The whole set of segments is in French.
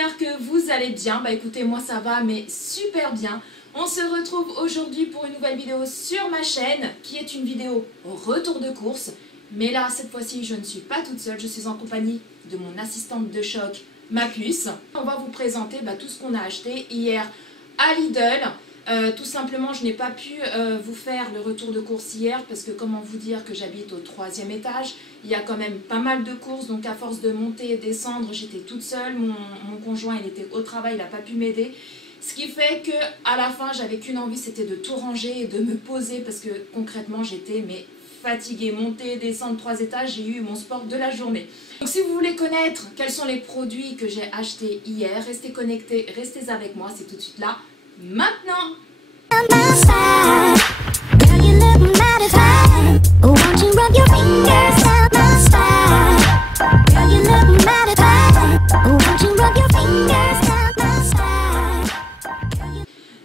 j'espère que vous allez bien. Bah écoutez, moi ça va, mais super bien. On se retrouve aujourd'hui pour une nouvelle vidéo sur ma chaîne, qui est une vidéo retour de course. Mais là, cette fois-ci, je ne suis pas toute seule, je suis en compagnie de mon assistante de choc, ma puce. On va vous présenter tout ce qu'on a acheté hier à Lidl. Tout simplement, je n'ai pas pu vous faire le retour de course hier parce que comment vous dire que j'habite au 3e étage. Il y a quand même pas mal de courses, donc à force de monter et descendre, j'étais toute seule. Mon conjoint, il était au travail, il n'a pas pu m'aider. Ce qui fait que à la fin, j'avais qu'une envie, c'était de tout ranger et de me poser parce que concrètement, j'étais fatiguée. Monter, descendre 3 étages, j'ai eu mon sport de la journée. Donc si vous voulez connaître quels sont les produits que j'ai achetés hier, restez connectés, restez avec moi, c'est tout de suite là. Maintenant.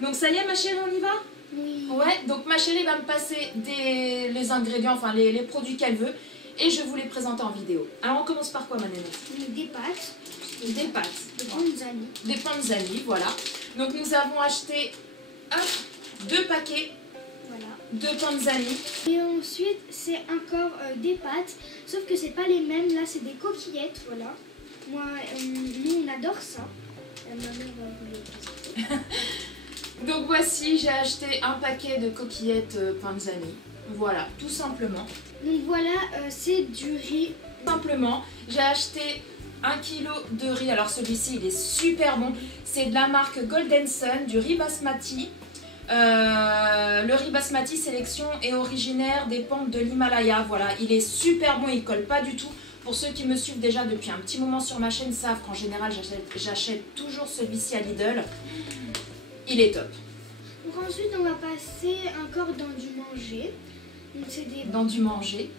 Donc ça y est ma chérie, on y va? Oui. Ouais, donc ma chérie va me passer les ingrédients, enfin les produits qu'elle veut et je vous les présenter en vidéo. Alors on commence par quoi ma nénette? Des pâtes. Des pâtes. Des panzani. Des panzani, voilà. Donc nous avons acheté 2 paquets de panzani. Et ensuite c'est encore des pâtes, sauf que c'est pas les mêmes, là c'est des coquillettes, voilà. Moi, nous on adore ça. Ma mère va vous les présenter. Donc voici, j'ai acheté un paquet de coquillettes panzani. Voilà, tout simplement. Donc voilà, c'est du riz. Simplement, j'ai acheté 1 kg de riz. Alors celui-ci, il est super bon. C'est de la marque Golden Sun, du riz basmati. Le riz basmati sélection est originaire des pentes de l'Himalaya. Voilà, il est super bon, il colle pas du tout. Pour ceux qui me suivent déjà depuis un petit moment sur ma chaîne savent qu'en général j'achète toujours celui-ci à Lidl. Il est top. Donc ensuite on va passer encore dans du manger. Donc c'est des... Dans du manger.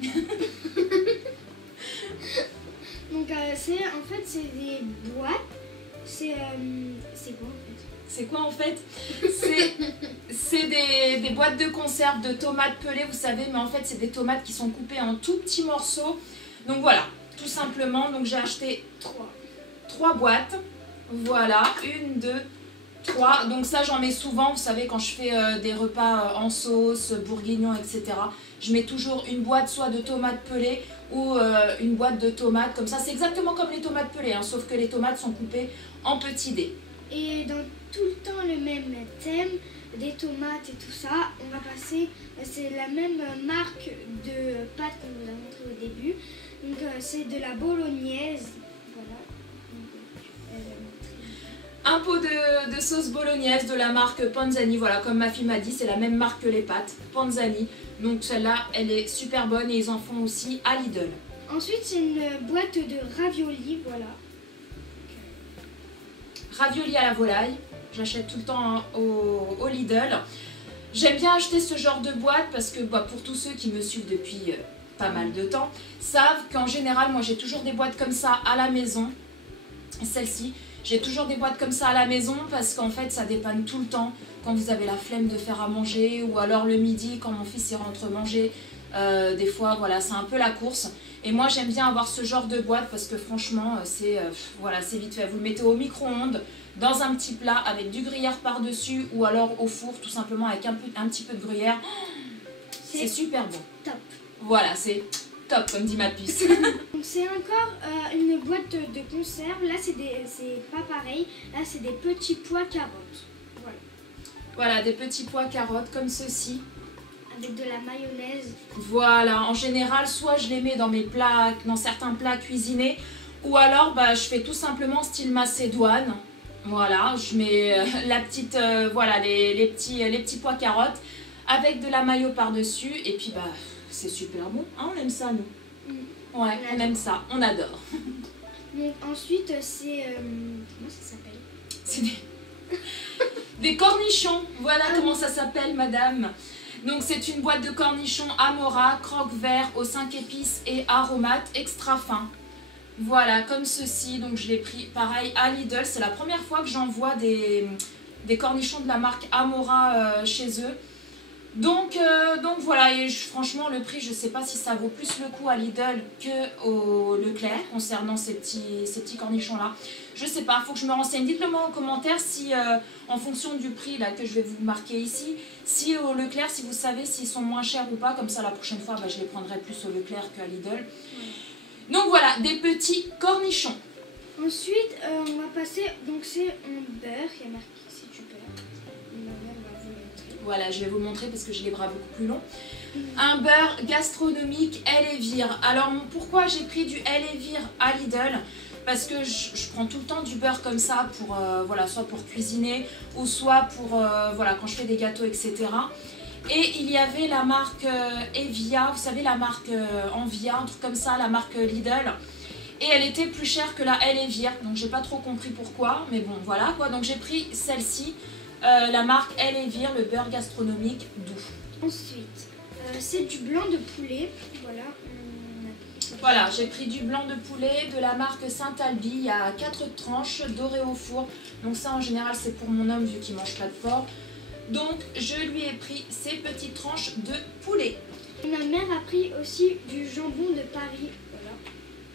Donc c'est des boîtes. C'est quoi en fait? C'est quoi en fait? C'est des boîtes de conserve de tomates pelées, vous savez, mais en fait c'est des tomates qui sont coupées en tout petits morceaux. Donc voilà, tout simplement. Donc j'ai acheté 3 boîtes. Voilà, 1, 2, 3. Donc ça j'en mets souvent, vous savez, quand je fais des repas en sauce, bourguignon, etc. Je mets toujours une boîte soit de tomates pelées ou une boîte de tomates. Comme ça, c'est exactement comme les tomates pelées, hein, sauf que les tomates sont coupées en petits dés. Et dans tout le temps le même thème, des tomates et tout ça, on va passer, c'est la même marque de pâtes qu'on vous a montré au début. Donc c'est de la bolognaise. Voilà. Un pot de sauce bolognaise de la marque Panzani, voilà, comme ma fille m'a dit, c'est la même marque que les pâtes, Panzani. Donc celle-là, elle est super bonne et ils en font aussi à Lidl. Ensuite, c'est une boîte de raviolis, voilà. Raviolis à la volaille, j'achète tout le temps au Lidl. J'aime bien acheter ce genre de boîte parce que pour tous ceux qui me suivent depuis pas mal de temps, savent qu'en général, moi j'ai toujours des boîtes comme ça à la maison. Celle-ci, j'ai toujours des boîtes comme ça à la maison parce qu'en fait ça dépanne tout le temps quand vous avez la flemme de faire à manger ou alors le midi quand mon fils il rentre manger. Des fois voilà, c'est un peu la course et moi j'aime bien avoir ce genre de boîte parce que franchement c'est voilà, c'est vite fait. Vous le mettez au micro-ondes dans un petit plat avec du gruyère par dessus ou alors au four tout simplement avec un petit peu de gruyère. C'est super bon. Top. Voilà, c'est top comme dit ma puce. Donc c'est encore une boîte de conserve. Là c'est pas pareil. Là c'est des petits pois carottes. Voilà. Voilà, des petits pois carottes comme ceci. Avec de la mayonnaise. Voilà, en général, soit je les mets dans mes plats, dans certains plats cuisinés, ou alors je fais tout simplement style macédoine. Voilà, je mets la petite, voilà, les petits pois carottes avec de la mayo par-dessus, et puis c'est super bon, hein, on aime ça nous. Ouais, on aime ça, on adore. Donc ensuite c'est, comment ça s'appelle? C'est des cornichons, voilà comment ça s'appelle madame. Donc c'est une boîte de cornichons Amora, croque vert aux 5 épices et aromates extra fin. Voilà, comme ceci. Donc je l'ai pris pareil à Lidl. C'est la première fois que j'envoie des cornichons de la marque Amora chez eux. Donc voilà, et franchement le prix, je ne sais pas si ça vaut plus le coup à Lidl qu'au Leclerc concernant ces petits cornichons là. Je sais pas, faut que je me renseigne. Dites-le moi en commentaire si, en fonction du prix là, que je vais vous marquer ici, si au Leclerc, si vous savez s'ils sont moins chers ou pas. Comme ça, la prochaine fois, je les prendrai plus au Leclerc qu'à Lidl. Donc voilà, des petits cornichons. Ensuite, on va passer, donc c'est en beurre, il y a marqué c'est du beurre. Ma mère va vous montrer. Voilà, je vais vous montrer parce que j'ai les bras beaucoup plus longs. Un beurre gastronomique Elevir. Alors pourquoi j'ai pris du Elevir à Lidl? Parce que je prends tout le temps du beurre comme ça pour voilà, soit pour cuisiner ou soit pour voilà, quand je fais des gâteaux, etc. Et il y avait la marque Evia, vous savez la marque Envia, un truc comme ça, la marque Lidl. Et elle était plus chère que la Elevir, donc j'ai pas trop compris pourquoi, mais bon voilà quoi. Donc j'ai pris celle-ci, la marque Elevir, le beurre gastronomique doux. Ensuite, c'est du blanc de poulet, voilà. Voilà, j'ai pris du blanc de poulet de la marque Saint-Albi, il y a 4 tranches dorées au four. Donc ça en général c'est pour mon homme vu qu'il mange pas de porc. Donc je lui ai pris ces petites tranches de poulet. Ma mère a pris aussi du jambon de Paris, voilà.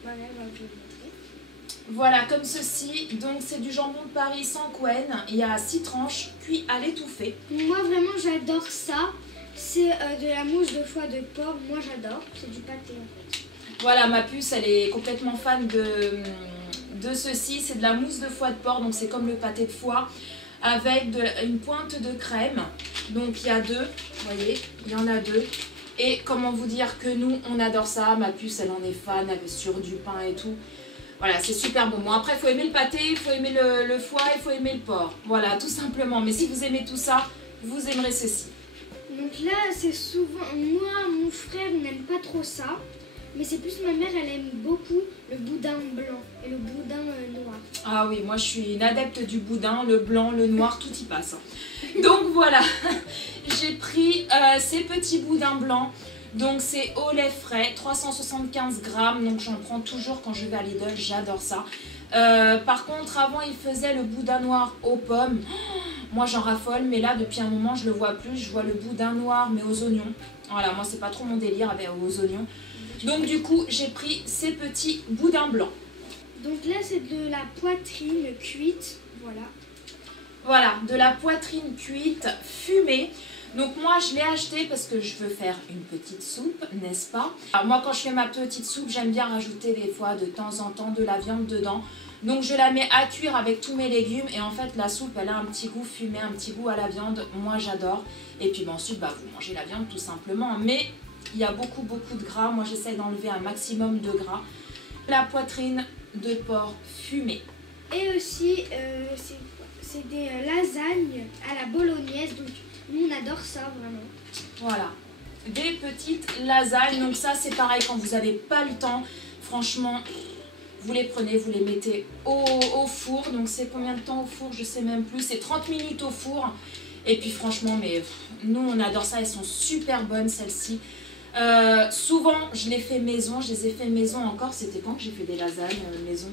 Ma mère va vous montrer. Voilà, comme ceci, donc c'est du jambon de Paris sans couenne, il y a 6 tranches, cuit à l'étouffée. Moi vraiment j'adore ça, c'est de la mousse de foie de porc, moi j'adore, c'est du pâté en fait. Voilà, ma puce, elle est complètement fan de ceci. C'est de la mousse de foie de porc, donc c'est comme le pâté de foie, avec une pointe de crème. Donc il y a 2, vous voyez, il y en a 2. Et comment vous dire que nous, on adore ça. Ma puce, elle en est fan, elle est sur du pain et tout. Voilà, c'est super bon. Bon, après, il faut aimer le pâté, il faut aimer le foie, il faut aimer le porc. Voilà, tout simplement. Mais si vous aimez tout ça, vous aimerez ceci. Donc là, c'est souvent... Moi, mon frère n'aime pas trop ça. Mais c'est plus ma mère, elle aime beaucoup le boudin blanc et le boudin noir. Ah oui, moi je suis une adepte du boudin, le blanc, le noir, tout y passe. Donc voilà, j'ai pris ces petits boudins blancs. Donc c'est au lait frais, 375 grammes. Donc j'en prends toujours quand je vais à Lidl, j'adore ça. Par contre, avant il faisait le boudin noir aux pommes. Moi j'en raffole, mais là depuis un moment je le vois plus. Je vois le boudin noir mais aux oignons. Voilà, moi c'est pas trop mon délire avec aux oignons. Donc du coup, j'ai pris ces petits boudins blancs. Donc là, c'est de la poitrine cuite, voilà. Voilà, de la poitrine cuite, fumée. Donc moi, je l'ai acheté parce que je veux faire une petite soupe, n'est-ce pas? Alors, moi, quand je fais ma petite soupe, j'aime bien rajouter des fois, de temps en temps, de la viande dedans. Donc je la mets à cuire avec tous mes légumes. Et en fait, la soupe, elle a un petit goût fumé, un petit goût à la viande. Moi, j'adore. Et puis ensuite, vous mangez la viande tout simplement. Mais... il y a beaucoup de gras, moi j'essaie d'enlever un maximum de gras. La poitrine de porc fumée. Et aussi, c'est des lasagnes à la bolognaise, donc nous on adore ça vraiment. Voilà, des petites lasagnes, donc ça c'est pareil quand vous n'avez pas le temps, franchement, vous les prenez, vous les mettez au four. Donc c'est combien de temps au four? Je sais même plus, c'est 30 minutes au four. Et puis franchement, mais nous on adore ça, elles sont super bonnes celles-ci. Souvent je les fais maison, je les ai fait maison encore. C'était quand que j'ai fait des lasagnes maison?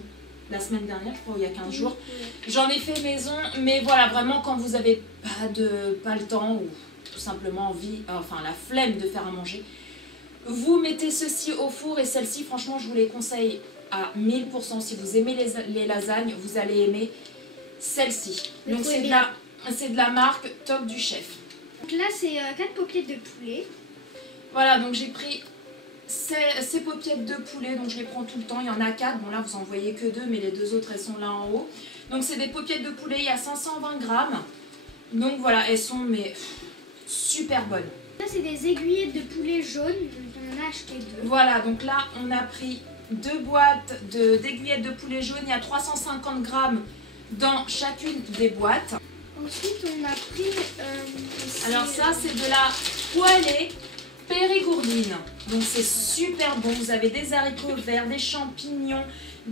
La semaine dernière, je crois, il y a 15 jours. J'en ai fait maison, mais voilà, vraiment quand vous n'avez pas le temps ou tout simplement envie, enfin la flemme de faire à manger, vous mettez ceci au four. Et celle-ci, franchement, je vous les conseille à 1000%. Si vous aimez les lasagnes, vous allez aimer celle-ci. Donc c'est de la marque Top du Chef. Donc là, c'est 4 paupiètes de poulet. Voilà, donc j'ai pris ces paupiètes de poulet, donc je les prends tout le temps. Il y en a 4, bon là vous en voyez que 2, mais les 2 autres elles sont là en haut. Donc c'est des paupiètes de poulet, il y a 520 grammes. Donc voilà, elles sont mais super bonnes. Là, c'est des aiguillettes de poulet jaunes, donc on en a acheté 2. Voilà, donc là on a pris 2 boîtes d'aiguillettes de poulet jaune. Il y a 350 grammes dans chacune des boîtes. Ensuite, on a pris... alors ça, c'est de la poêlée périgourdine. Donc c'est super bon. Vous avez des haricots verts, des champignons,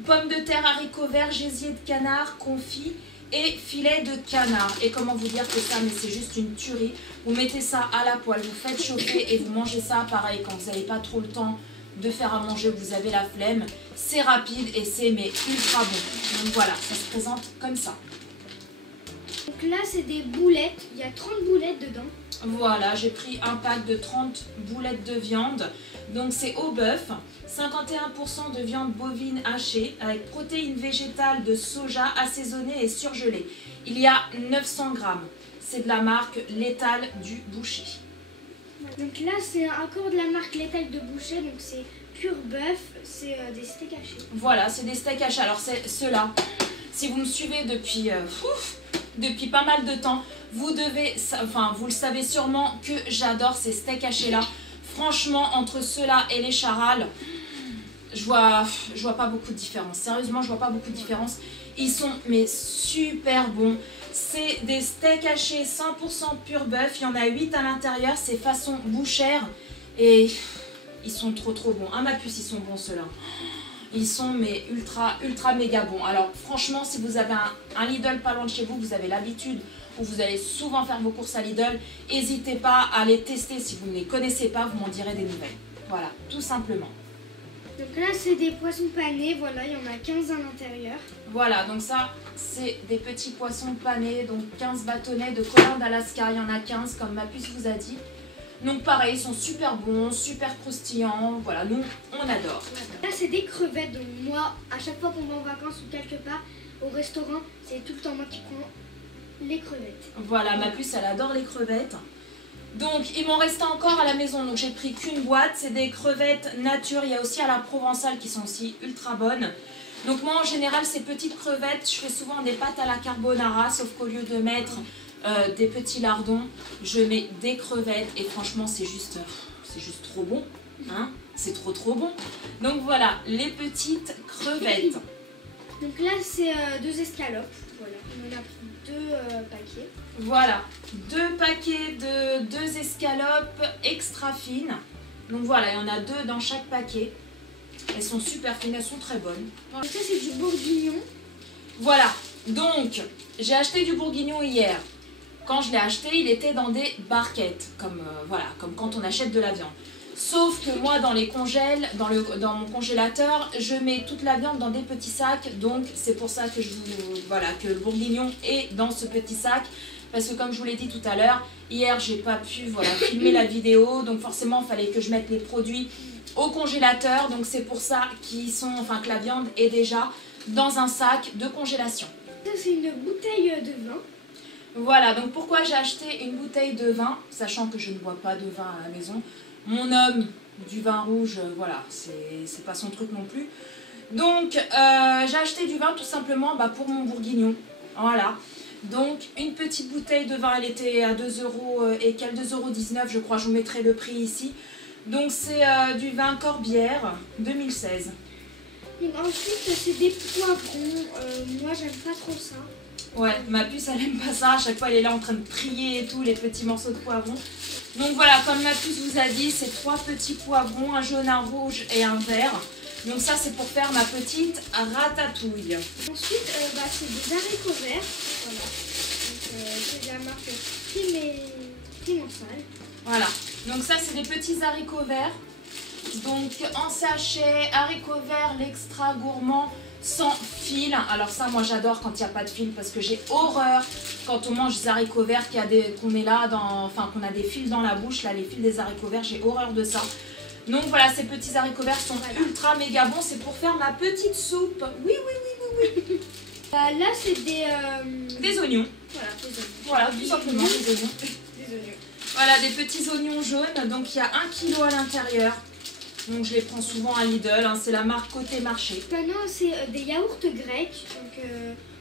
pommes de terre, haricots verts, gésier de canard, confit et filet de canard. Et comment vous dire que ça, mais c'est juste une tuerie. Vous mettez ça à la poêle, vous faites chauffer et vous mangez ça pareil quand vous n'avez pas trop le temps de faire à manger, vous avez la flemme. C'est rapide et c'est mais ultra bon. Donc voilà, ça se présente comme ça. Donc là, c'est des boulettes. Il y a 30 boulettes dedans. Voilà, j'ai pris un pack de 30 boulettes de viande. Donc c'est au bœuf, 51% de viande bovine hachée avec protéines végétales de soja assaisonnées et surgelées. Il y a 900 grammes. C'est de la marque Létal du Boucher. Donc là, c'est encore de la marque Létal de Boucher, donc c'est pur bœuf, c'est des steaks hachés. Voilà, c'est des steaks hachés. Alors c'est ceux-là. Si vous me suivez depuis pas mal de temps, vous le savez sûrement que j'adore ces steaks hachés-là. Franchement, entre ceux-là et les charales, je vois pas beaucoup de différence. Sérieusement, je vois pas beaucoup de différence. Ils sont mais super bons. C'est des steaks hachés 100% pur bœuf. Il y en a 8 à l'intérieur. C'est façon bouchère. Et ils sont trop bons. Ah ma puce, ils sont bons ceux-là. Ils sont mais ultra méga bons. Alors franchement, si vous avez un Lidl pas loin de chez vous, vous avez l'habitude ou vous allez souvent faire vos courses à Lidl, n'hésitez pas à les tester. Si vous ne les connaissez pas, vous m'en direz des nouvelles. Voilà, tout simplement. Donc là, c'est des poissons panés. Voilà, il y en a 15 à l'intérieur. Voilà, donc ça, c'est des petits poissons panés. Donc 15 bâtonnets de Coland d'Alaska. Il y en a 15, comme ma puce vous a dit. Donc pareil, ils sont super bons, super croustillants. Voilà, nous, on adore. Là, c'est des crevettes. Donc moi, à chaque fois qu'on va en vacances ou quelque part au restaurant, c'est tout le temps moi qui prends les crevettes. Voilà, ma puce, elle adore les crevettes. Donc, il m'en restait encore à la maison. Donc, j'ai pris qu'une boîte. C'est des crevettes nature. Il y a aussi à la provençale qui sont aussi ultra bonnes. Donc, moi, en général, ces petites crevettes, je fais souvent des pâtes à la carbonara. Sauf qu'au lieu de mettre des petits lardons, je mets des crevettes. Et franchement, c'est juste trop bon. Hein, c'est trop bon. Donc, voilà, les petites crevettes. Donc là, c'est 2 escalopes. Voilà, on en a pris 2 paquets. Voilà, 2 paquets de 2 escalopes extra fines. Donc voilà, il y en a 2 dans chaque paquet. Elles sont super fines, elles sont très bonnes. Donc ça, c'est du bourguignon. Voilà, donc j'ai acheté du bourguignon hier. Quand je l'ai acheté, il était dans des barquettes, comme quand on achète de la viande. Sauf que moi, dans mon congélateur, je mets toute la viande dans des petits sacs. Donc c'est pour ça que que le bourguignon est dans ce petit sac. Parce que comme je vous l'ai dit tout à l'heure, hier j'ai pas pu filmer la vidéo. Donc forcément il fallait que je mette les produits au congélateur. Donc c'est pour ça que la viande est déjà dans un sac de congélation. Ça, c'est une bouteille de vin. Voilà, donc pourquoi j'ai acheté une bouteille de vin, sachant que je ne bois pas de vin à la maison. Mon homme, du vin rouge, voilà, c'est pas son truc non plus. Donc j'ai acheté du vin tout simplement pour mon bourguignon. Voilà. Donc une petite bouteille de vin, elle était à 2 euros et quel 2,19 € je crois, je vous mettrai le prix ici. Donc c'est du vin Corbière 2016. Donc ensuite c'est des poivrons, moi j'aime pas trop ça. Ouais, ma puce elle aime pas ça, à chaque fois elle est là en train de trier et tout, les petits morceaux de poivrons. Donc voilà, comme ma puce vous a dit, c'est 3 petits poivrons, un jaune, un rouge et un vert. Donc ça c'est pour faire ma petite ratatouille. Ensuite c'est des haricots verts. Voilà. Donc c'est de la marque Primansal. Voilà. Donc ça c'est des petits haricots verts. Donc en sachet, haricots verts, l'extra gourmand sans fil. Alors ça moi j'adore quand il n'y a pas de fil parce que j'ai horreur quand on mange des haricots verts qu'on a des fils dans la bouche. Là les fils des haricots verts, j'ai horreur de ça. Donc voilà, ces petits haricots verts sont ultra méga bons. C'est pour faire ma petite soupe. Oui. Là, c'est des oignons. Voilà, des oignons. Voilà, tout simplement des oignons. Des oignons. Voilà, des petits oignons jaunes. Donc il y a 1 kg à l'intérieur. Donc je les prends souvent à Lidl. Hein. C'est la marque Côté Marché. Maintenant, c'est des yaourts grecs. Donc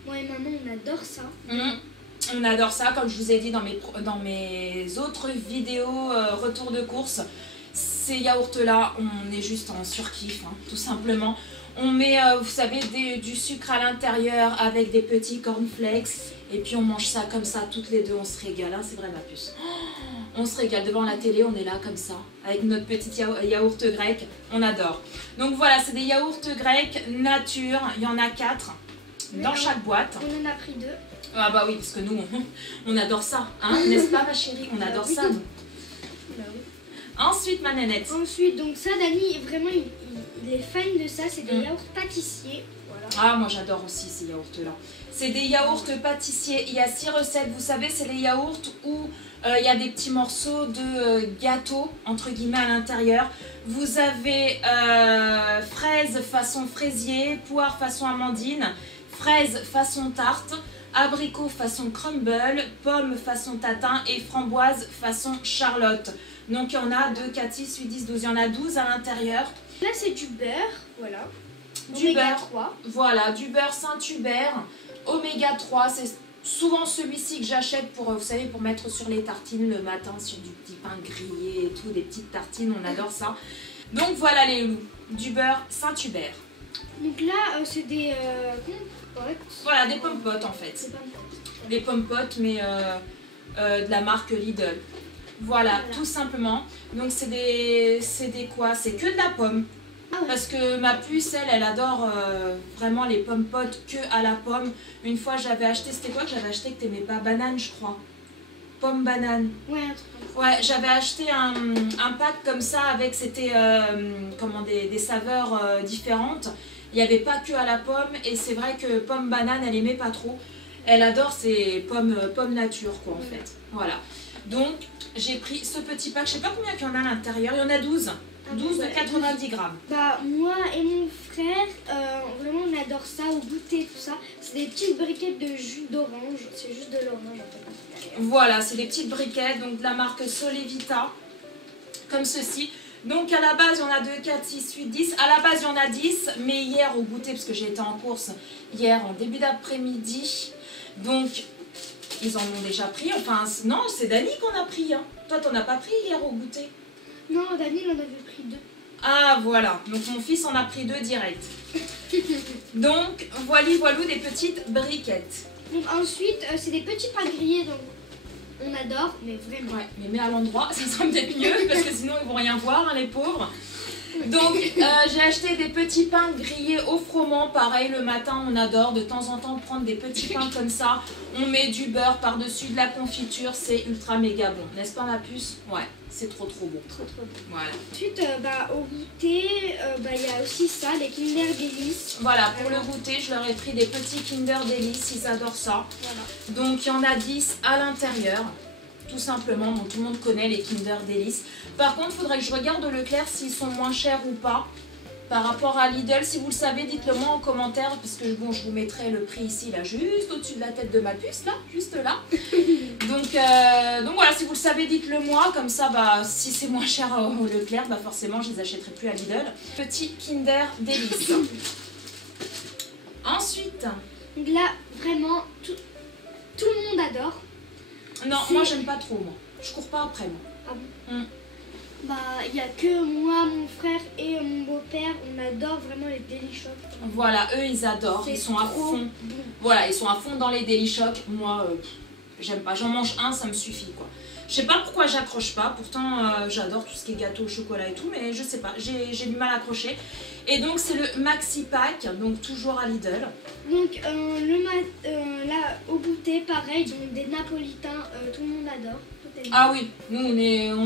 moi et maman, on adore ça. On adore ça, comme je vous ai dit dans mes autres vidéos retour de course. Ces yaourts-là, on est juste en surkiff, hein, tout simplement. On met, vous savez, du sucre à l'intérieur avec des petits cornflakes. Et puis on mange ça comme ça, toutes les deux, on se régale. Hein, c'est vrai, ma puce. On se régale devant la télé, on est là comme ça, avec notre petit yaourt grec. On adore. Donc voilà, c'est des yaourts grecs nature. Il y en a 4 dans chaque boîte. On en a pris 2. Ah bah oui, parce que nous, on adore ça. Hein, n'est-ce pas, ma chérie? On adore ça, nous. Ensuite, ma nénette. Ensuite, donc ça, Dani, vraiment, il est fan de ça. C'est des yaourts pâtissiers. Voilà. Ah, moi, j'adore aussi ces yaourts-là. C'est des yaourts pâtissiers. Il y a 6 recettes. Vous savez, c'est les yaourts où il y a des petits morceaux de gâteau, entre guillemets, à l'intérieur. Vous avez fraise façon fraisier, poire façon amandine, fraise façon tarte, abricot façon crumble, pomme façon tatin et framboise façon charlotte. Donc il y en a 2, 4, 6, 8, 10, 12, il y en a 12 à l'intérieur. Là c'est du beurre, voilà. Du Oméga beurre, 3. voilà, du beurre Saint-Hubert, oméga 3, c'est souvent celui-ci que j'achète pour, vous savez, pour mettre sur les tartines le matin, sur du petit pain grillé et tout, des petites tartines, on adore ça. Donc voilà les loups, du beurre Saint-Hubert. Donc là c'est des compotes. Voilà, des pommes potes en fait. C'est pas mal. Des pommes potes mais de la marque Lidl. Voilà, tout simplement. Donc c'est des quoi? C'est que de la pomme. Ah ouais. Parce que ma puce, elle adore vraiment les pommes potes que à la pomme. Une fois j'avais acheté, c'était quoi que j'avais acheté que t'aimais pas? Banane je crois. Pomme banane. Ouais, un truc comme ça. Ouais, j'avais acheté un pack comme ça avec, c'était comment, des saveurs différentes. Il n'y avait pas que à la pomme et c'est vrai que pomme banane, elle aimait pas trop. Elle adore ces pommes nature quoi en fait. Voilà. Donc j'ai pris ce petit pack, je sais pas combien il y en a à l'intérieur, il y en a 12. 12 de 90 grammes. Bah moi et mon frère, vraiment on adore ça au goûter tout ça. C'est des petites briquettes de jus d'orange, c'est juste de l'orange en fait. Voilà, c'est des petites briquettes, donc de la marque Solevita, comme ceci. Donc à la base il y en a 2, 4, 6, 8, 10. À la base il y en a 10, mais hier au goûter, parce que j'ai été en course hier en début d'après-midi, donc ils en ont déjà pris. Enfin non, c'est Dani qu'on a pris. Hein. Toi t'en as pas pris hier au goûter? Non, Daniel en avait pris 2. Ah voilà, donc mon fils en a pris 2 direct. Donc voilou des petites briquettes. Donc ensuite, c'est des petits pains grillés, donc on adore, mais vraiment. Ouais, mais mets à l'endroit, ça sera peut-être mieux parce que sinon ils vont rien voir, hein, les pauvres. Donc j'ai acheté des petits pains grillés au froment, pareil le matin on adore de temps en temps prendre des petits pains comme ça. On met du beurre par-dessus, de la confiture, c'est ultra méga bon, n'est-ce pas ma puce? Ouais, c'est trop bon. Trop bon. Voilà. Ensuite, au goûter, il y a aussi ça, les Kinder Délices. Voilà, pour le goûter, je leur ai pris des petits Kinder Délices, ils adorent ça. Voilà. Donc il y en a 10 à l'intérieur. Tout simplement, bon, tout le monde connaît les Kinder Délices. Par contre, il faudrait que je regarde au Leclerc s'ils sont moins chers ou pas par rapport à Lidl. Si vous le savez, dites-le moi en commentaire, parce que bon, je vous mettrai le prix ici, là, juste au-dessus de la tête de ma puce, là, juste là. Donc voilà, si vous le savez, dites-le moi, comme ça, bah, si c'est moins cher au Leclerc, bah forcément, je les achèterai plus à Lidl. Petit Kinder Délices. Ensuite... Donc là, vraiment, tout le monde adore. Non, moi j'aime pas trop, moi. Je cours pas après, moi. Ah bon? Bah, il n'y a que moi, mon frère et mon beau-père, on adore vraiment les Deli-Chocs. Voilà, eux ils adorent, ils sont à fond. Bon. Voilà, ils sont à fond dans les Deli-Chocs. Moi, j'aime pas. J'en mange un, ça me suffit, quoi. Je sais pas pourquoi j'accroche pas, pourtant j'adore tout ce qui est gâteau au chocolat et tout, mais je sais pas, j'ai du mal à accrocher. Et donc c'est le Maxi Pack, donc toujours à Lidl. Donc là au goûter pareil, donc des napolitains, tout le monde adore. Ah oui, nous on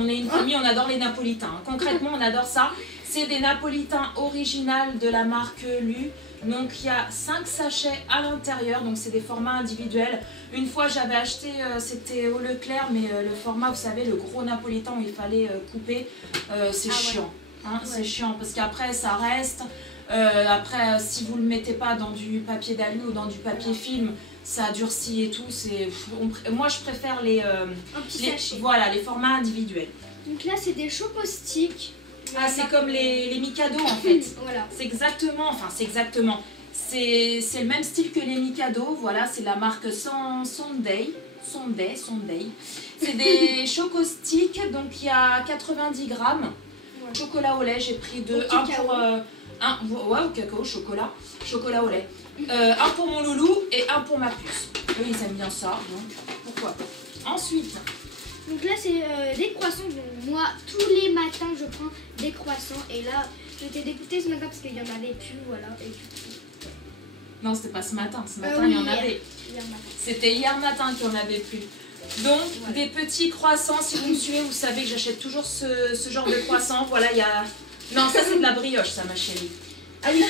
est une famille, on adore les napolitains. Concrètement on adore ça. C'est des napolitains originales de la marque Lu. Donc il y a 5 sachets à l'intérieur, donc c'est des formats individuels. Une fois j'avais acheté, c'était au Leclerc, mais le format, vous savez, le gros napolitain où il fallait couper, c'est chiant. Ouais. Hein, c'est chiant parce qu'après ça reste. Après, si vous ne le mettez pas dans du papier d'alu ou dans du papier film, ça durcit et tout. Moi je préfère les formats individuels. Donc là c'est des chocosticks. Ah, c'est comme les Mikado en fait. Voilà. C'est exactement. C'est le même style que les Mikado. Voilà, c'est la marque Sunday. C'est des chocosticks, donc il y a 90 grammes. Ouais. Chocolat au lait, j'ai pris 2. Au cacao, chocolat au lait. Un pour mon loulou et un pour ma puce. Eux, ils aiment bien ça, donc pourquoi pas. Ensuite. Donc là, c'est des croissants. Donc, moi, tous les matins, je prends des croissants. Et là, j'étais dégoûtée ce matin parce qu'il y en avait plus, voilà. Et non, c'était pas ce matin. Ce matin, il y en avait. C'était hier matin qu'il y en avait plus. Donc, voilà. Des petits croissants. Si vous me suivez, vous savez que j'achète toujours ce genre de croissants. Voilà, il y a... Non, ça, c'est de la brioche, ça, ma chérie. Ah oui.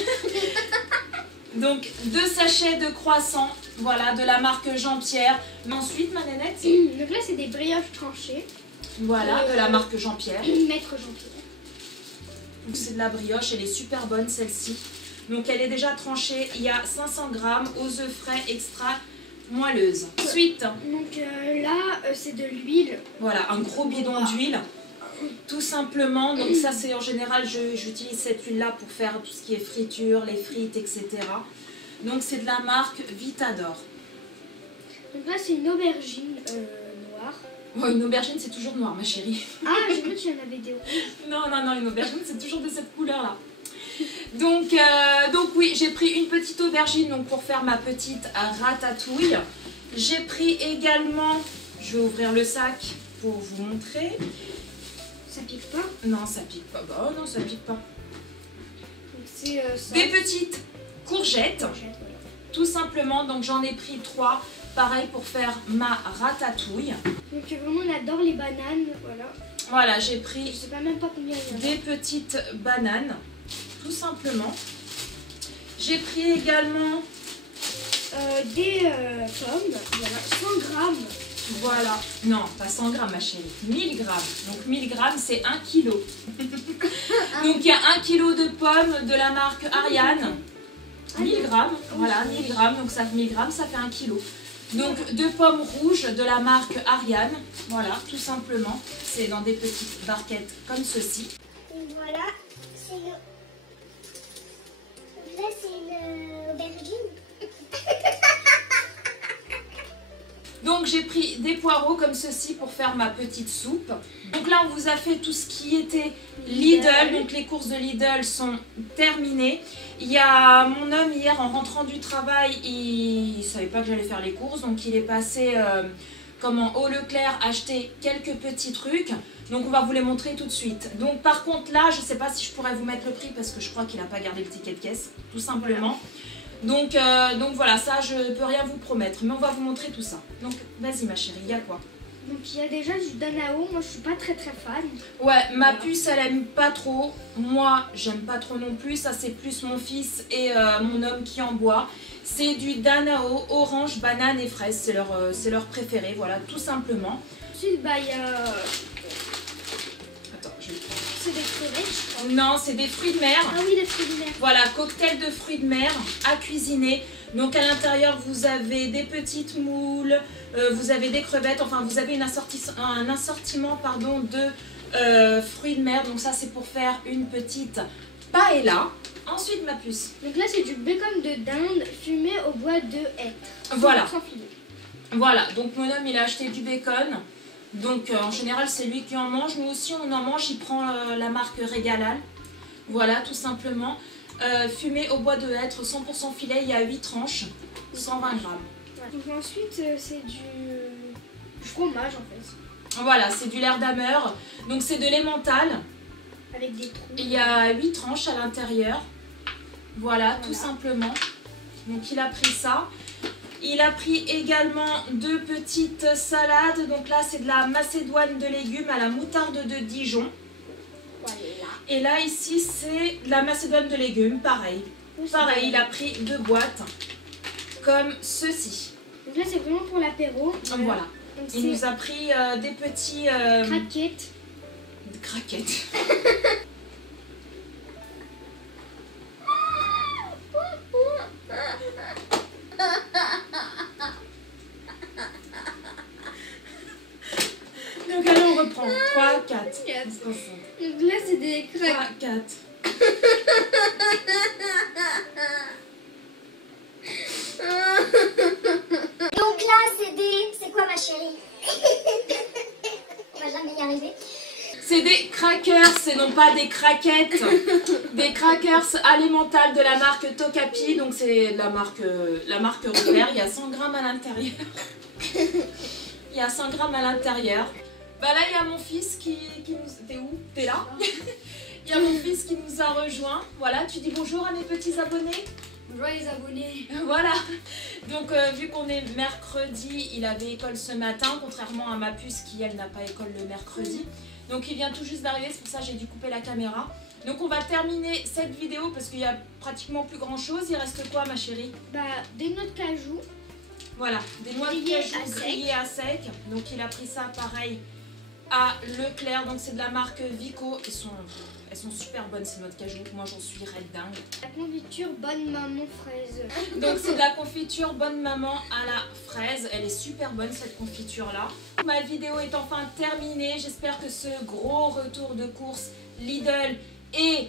Donc 2 sachets de croissants, voilà, de la marque Jean-Pierre. Mais ensuite, ma nénette. Donc là, c'est des brioches tranchées. Voilà, de la marque Jean-Pierre. Maître Jean-Pierre. Donc c'est de la brioche, elle est super bonne celle-ci. Donc elle est déjà tranchée, il y a 500 grammes aux œufs frais extra moelleuse. Ensuite, donc là c'est de l'huile. Voilà, un gros bidon d'huile. Tout simplement, donc ça c'est en général, j'utilise cette huile-là pour faire tout ce qui est friture, les frites, etc. Donc c'est de la marque Vitador. Donc là c'est une aubergine noire. Oh, une aubergine c'est toujours noir ma chérie. Ah, j'ai cru qu'il y en avait des rouges. Non, une aubergine c'est toujours de cette couleur-là. Donc oui, j'ai pris une petite aubergine donc, pour faire ma petite ratatouille. J'ai pris également, je vais ouvrir le sac pour vous montrer. Ça pique pas? Non, ça pique pas. Bah non, ça pique pas. Donc c'est ça. Des petites courgettes, Voilà. tout simplement. Donc j'en ai pris 3, pareil pour faire ma ratatouille. Donc vraiment on adore les bananes, voilà. Voilà, j'ai Je pris sais pas même pas combien il y en a. des petites bananes, tout simplement. J'ai pris également Des pommes, voilà, 100 grammes. voilà, non, pas 100 grammes ma chérie, 1000 grammes. Donc 1000 grammes c'est 1 kg. Donc il y a 1 kg de pommes de la marque Ariane. 1000 grammes, voilà, 1000 grammes, donc ça fait 1000 grammes, ça fait 1 kg. Donc 2 pommes rouges de la marque Ariane, voilà, tout simplement. C'est dans des petites barquettes comme ceci. Et voilà, c'est une... Là, c'est une aubergine. Donc j'ai pris des poireaux comme ceci pour faire ma petite soupe. Donc là on vous a fait tout ce qui était Lidl, donc les courses de Lidl sont terminées. Il y a mon homme hier en rentrant du travail, il savait pas que j'allais faire les courses, donc il est passé au Leclerc acheter quelques petits trucs. Donc on va vous les montrer tout de suite. Donc par contre là je sais pas si je pourrais vous mettre le prix parce que je crois qu'il n'a pas gardé le ticket de caisse, tout simplement. Donc voilà, ça je peux rien vous promettre, mais on va vous montrer tout ça. Donc vas-y ma chérie, il y a quoi? Donc il y a déjà du Danao, moi je suis pas très fan. Ouais, ma puce elle aime pas trop, moi j'aime pas trop non plus, ça c'est plus mon fils et mon homme qui en boit. C'est du Danao, orange, banane et fraise, c'est leur préféré, voilà, tout simplement. Ensuite bah il y a... Attends, je vais... C'est des crevettes je crois. Non, c'est des fruits de mer. Ah oui, des fruits de mer. Voilà, cocktail de fruits de mer à cuisiner. Donc à l'intérieur, vous avez des petites moules, vous avez des crevettes, enfin vous avez un assortiment pardon, de fruits de mer. Donc ça, c'est pour faire une petite paella. Ensuite, ma puce. Donc là, c'est du bacon de dinde fumé au bois de hêtre. Voilà. Sans filet. Voilà, donc mon homme, il a acheté du bacon. Donc en général, c'est lui qui en mange. Nous aussi, on en mange. Il prend la marque Régalal. Voilà, tout simplement. Fumé au bois de hêtre, 100% filet, il y a 8 tranches, 120 grammes. Ouais. Donc ensuite, c'est du fromage en fait. Voilà, c'est du laire d'Hammer. Donc c'est de l'emmental. Avec des trous. Il y a 8 tranches à l'intérieur. Voilà, tout simplement. Donc il a pris ça. Il a pris également 2 petites salades. Donc là, c'est de la macédoine de légumes à la moutarde de Dijon. Voilà. Et là, ici, c'est de la macédoine de légumes, pareil. Pareil, il a pris 2 boîtes, comme ceci. Donc là, c'est vraiment pour l'apéro. Voilà. Donc Il nous a pris des petits... craquettes. Craquettes. Donc allez, on reprend. 3, 4. Donc là, c'est des 3, craquettes. 4. Donc là, c'est des... C'est quoi, ma chérie? On va jamais y arriver. C'est des crackers, et non pas des craquettes. Des crackers alimentales de la marque Tokapi. Donc c'est la marque Repère. Il y a 100 grammes à l'intérieur. Il y a 100 grammes à l'intérieur. Bah là, il y a mon fils qui nous... T'es où? T'es là? Il y a mon fils qui nous a rejoint. Voilà, tu dis bonjour à mes petits abonnés. Bonjour les abonnés. Voilà. Donc vu qu'on est mercredi, il avait école ce matin, contrairement à ma puce qui, elle, n'a pas école le mercredi. Donc il vient tout juste d'arriver, c'est pour ça que j'ai dû couper la caméra. Donc on va terminer cette vidéo parce qu'il y a pratiquement plus grand chose. Il reste quoi, ma chérie? Bah, des noix de cajou. Voilà, des noix de Grillées à cajou sec. grillées à sec. Donc il a pris ça pareil à Leclerc. Donc c'est de la marque Vico. Elles sont super bonnes ces noix de cajou. Moi j'en suis red dingue. La confiture bonne maman fraise. Donc c'est de la confiture bonne maman à la fraise. Elle est super bonne cette confiture là. Ma vidéo est enfin terminée. J'espère que ce gros retour de course Lidl et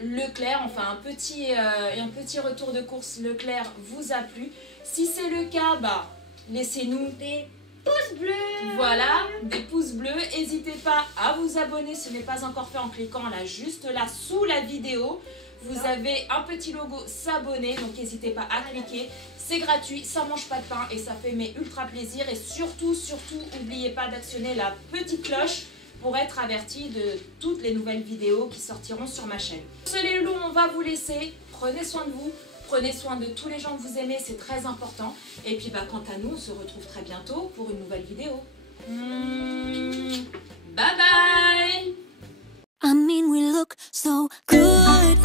Leclerc, enfin un petit retour de course Leclerc vous a plu. Si c'est le cas, bah laissez-nous Des pouces bleus. voilà, des pouces bleus. N'hésitez pas à vous abonner si ce n'est pas encore fait en cliquant là, juste là sous la vidéo. Vous avez un petit logo s'abonner, donc n'hésitez pas à cliquer. C'est gratuit, ça mange pas de pain et ça fait mais ultra plaisir. Et surtout, n'oubliez pas d'actionner la petite cloche pour être averti de toutes les nouvelles vidéos qui sortiront sur ma chaîne. Sur les loulous, on va vous laisser. Prenez soin de vous, prenez soin de tous les gens que vous aimez, c'est très important. Et puis bah, quant à nous, on se retrouve très bientôt pour une nouvelle vidéo. Bye bye. I mean, we look so good,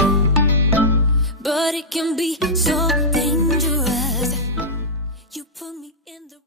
but it can be so dangerous. You put me in the